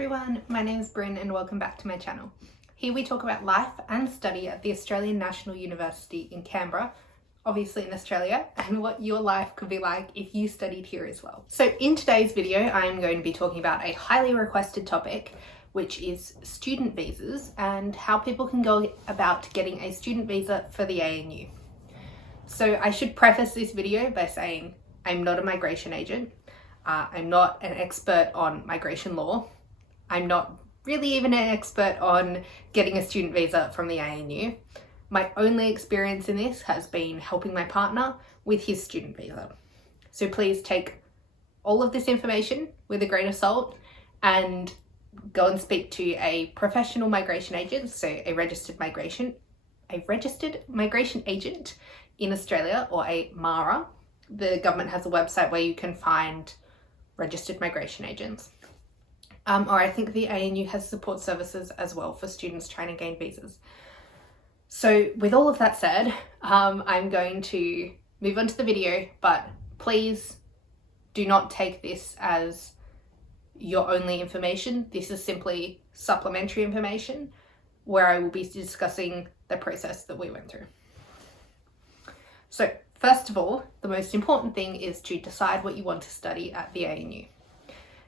everyone, my name is Brin and welcome back to my channel. Here we talk about life and study at the Australian National University in Canberra, obviously in Australia, and what your life could be like if you studied here as well. So in today's video, I'm going to be talking about a highly requested topic, which is student visas and how people can go about getting a student visa for the ANU. So I should preface this video by saying I'm not a migration agent. I'm not an expert on migration law. I'm not really even an expert on getting a student visa from the ANU. My only experience in this has been helping my partner with his student visa. So please take all of this information with a grain of salt and go and speak to a professional migration agent, so a registered migration agent in Australia, or a MARA. The government has a website where you can find registered migration agents. Or I think the ANU has support services as well for students trying to gain visas. So with all of that said, I'm going to move on to the video, but please do not take this as your only information. This is simply supplementary information where I will be discussing the process that we went through. So first of all, the most important thing is to decide what you want to study at the ANU.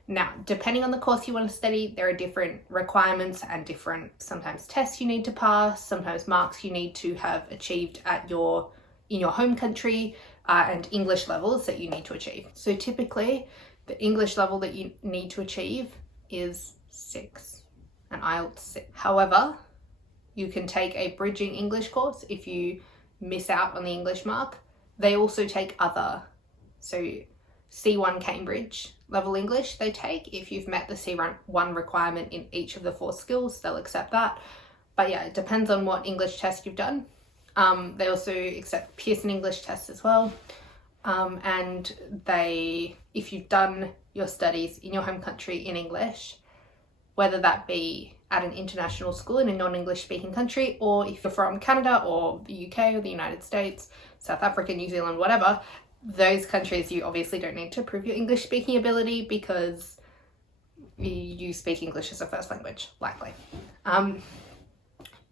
Now, depending on the course you want to study, there are different requirements and different sometimes tests you need to pass, sometimes marks you need to have achieved in your home country, and English levels that you need to achieve. So typically, the English level that you need to achieve is 6, an IELTS 6. However, you can take a bridging English course if you miss out on the English mark. They also take other, so C1 Cambridge level English they take. If you've met the C1 requirement in each of the 4 skills, they'll accept that. But yeah, it depends on what English test you've done. They also accept Pearson English tests as well. And if you've done your studies in your home country in English, whether that be at an international school in a non-English speaking country, or if you're from Canada or the UK or the United States, South Africa, New Zealand, whatever, those countries you obviously don't need to prove your English speaking ability because you speak English as a first language, likely.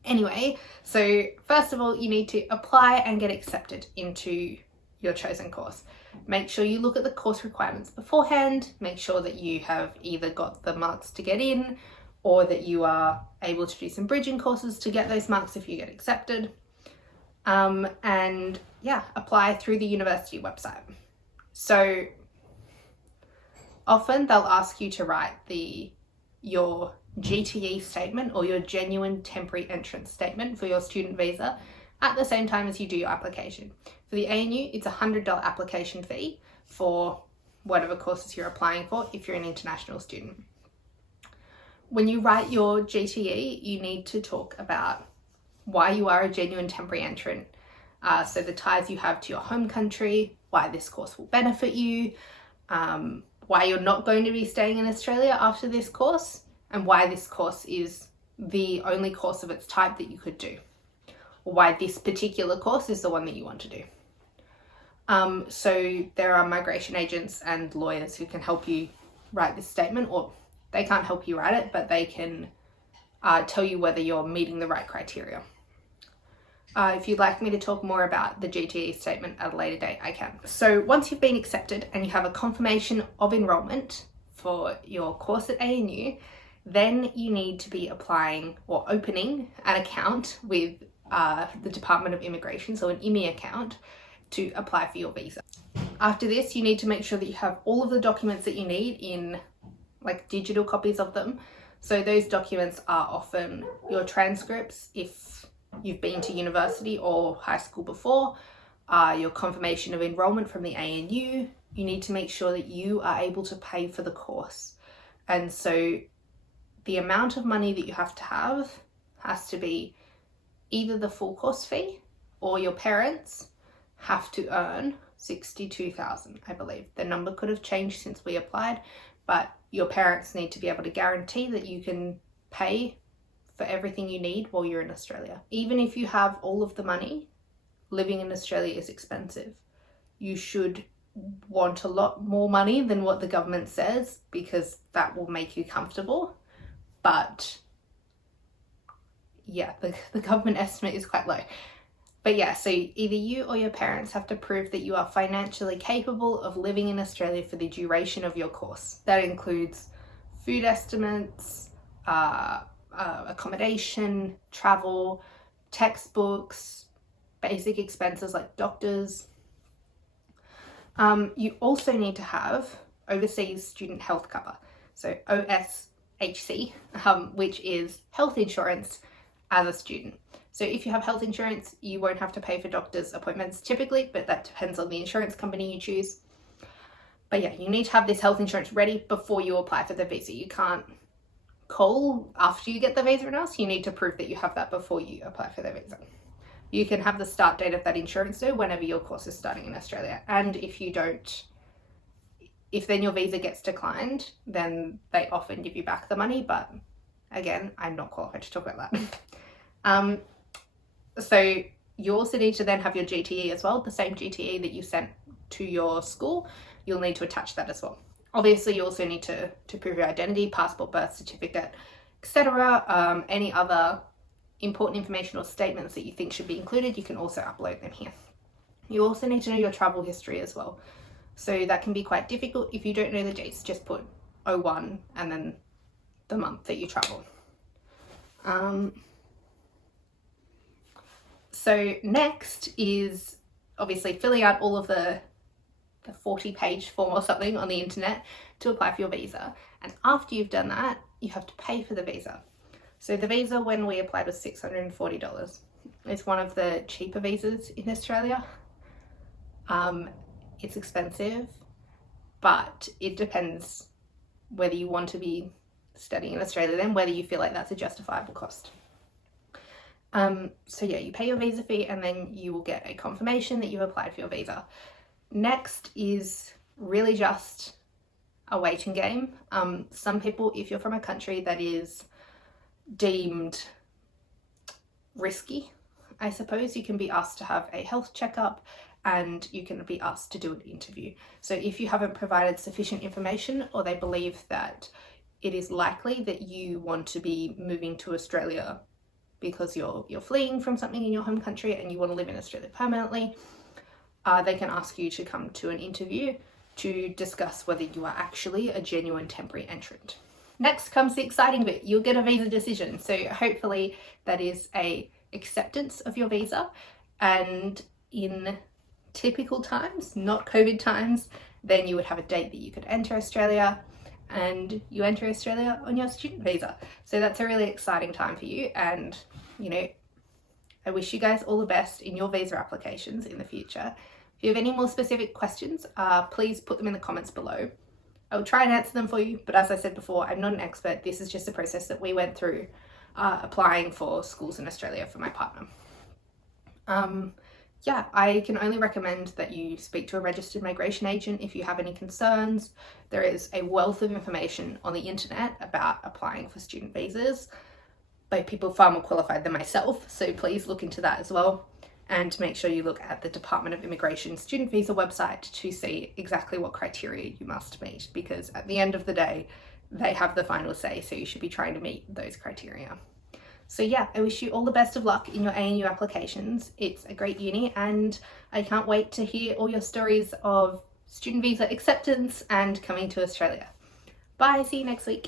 Anyway, so first of all, you need to apply and get accepted into your chosen course. Make sure you look at the course requirements beforehand, make sure that you have either got the marks to get in or that you are able to do some bridging courses to get those marks if you get accepted. And yeah, apply through the university website. So often they'll ask you to write your GTE statement or your genuine temporary entrance statement for your student visa at the same time as you do your application. For the ANU, it's a $100 application fee for whatever courses you're applying for if you're an international student. When you write your GTE, you need to talk about why you are a genuine temporary entrant. So the ties you have to your home country, why this course will benefit you, why you're not going to be staying in Australia after this course, and why this course is the only course of its type that you could do, or why this particular course is the one that you want to do. So there are migration agents and lawyers who can help you write this statement, or they can't help you write it, but they can tell you whether you're meeting the right criteria. If you'd like me to talk more about the GTE statement at a later date, I can. So once you've been accepted and you have a confirmation of enrolment for your course at ANU, then you need to be applying or opening an account with the Department of Immigration, so an immi account, to apply for your visa. After this, you need to make sure that you have all of the documents that you need in like digital copies of them. So those documents are often your transcripts if you've been to university or high school before, your confirmation of enrolment from the ANU. You need to make sure that you are able to pay for the course. And so the amount of money that you have to have has to be either the full course fee or your parents have to earn $62,000, I believe. The number could have changed since we applied, but your parents need to be able to guarantee that you can pay for everything you need while you're in Australia. Even if you have all of the money, living in Australia is expensive. You should want a lot more money than what the government says because that will make you comfortable. but yeah, the government estimate is quite low. But yeah, so either you or your parents have to prove that you are financially capable of living in Australia for the duration of your course. That includes food estimates, accommodation, travel, textbooks, basic expenses like doctors. You also need to have overseas student health cover, so OSHC, which is health insurance as a student. So if you have health insurance, you won't have to pay for doctor's appointments typically, but that depends on the insurance company you choose. But yeah, you need to have this health insurance ready before you apply for the visa. You can't call after you get the visa announced. You need to prove that you have that before you apply for the visa. You can have the start date of that insurance though whenever your course is starting in Australia. And if you don't, if then your visa gets declined, then they often give you back the money. But again, I'm not qualified to talk about that. So you also need to then have your GTE as well, the same GTE that you sent to your school. You'll need to attach that as well. Obviously, you also need to prove your identity, passport, birth certificate, etc. Any other important information or statements that you think should be included, you can also upload them here. You also need to know your travel history as well. So that can be quite difficult. If you don't know the dates, just put 01 and then the month that you travel. So next is obviously filling out all of the 40-page form or something on the internet to apply for your visa. And after you've done that, you have to pay for the visa. So the visa when we applied was $640. It's one of the cheaper visas in Australia. It's expensive, but it depends whether you want to be studying in Australia then, whether you feel like that's a justifiable cost. So yeah, you pay your visa fee and then you will get a confirmation that you've applied for your visa. Next is really just a waiting game. Some people, if you're from a country that is deemed risky, I suppose, you can be asked to have a health checkup and you can be asked to do an interview. So if you haven't provided sufficient information or they believe that it is likely that you want to be moving to Australia because you're fleeing from something in your home country and you want to live in Australia permanently, they can ask you to come to an interview to discuss whether you are actually a genuine temporary entrant. Next comes the exciting bit. You'll get a visa decision. So hopefully that is a acceptance of your visa, and in typical times, not COVID times, then you would have a date that you could enter Australia, and you enter Australia on your student visa. So that's a really exciting time for you, and you know, I wish you guys all the best in your visa applications in the future. If you have any more specific questions, please put them in the comments below. I will try and answer them for you, but as I said before, I'm not an expert. This is just a process that we went through applying for schools in Australia for my partner. Yeah, I can only recommend that you speak to a registered migration agent if you have any concerns. There is a wealth of information on the internet about applying for student visas by people far more qualified than myself, so please look into that as well. And make sure you look at the Department of Immigration student visa website to see exactly what criteria you must meet, because at the end of the day, they have the final say, so you should be trying to meet those criteria. So yeah, I wish you all the best of luck in your ANU applications. It's a great uni and I can't wait to hear all your stories of student visa acceptance and coming to Australia. Bye, see you next week.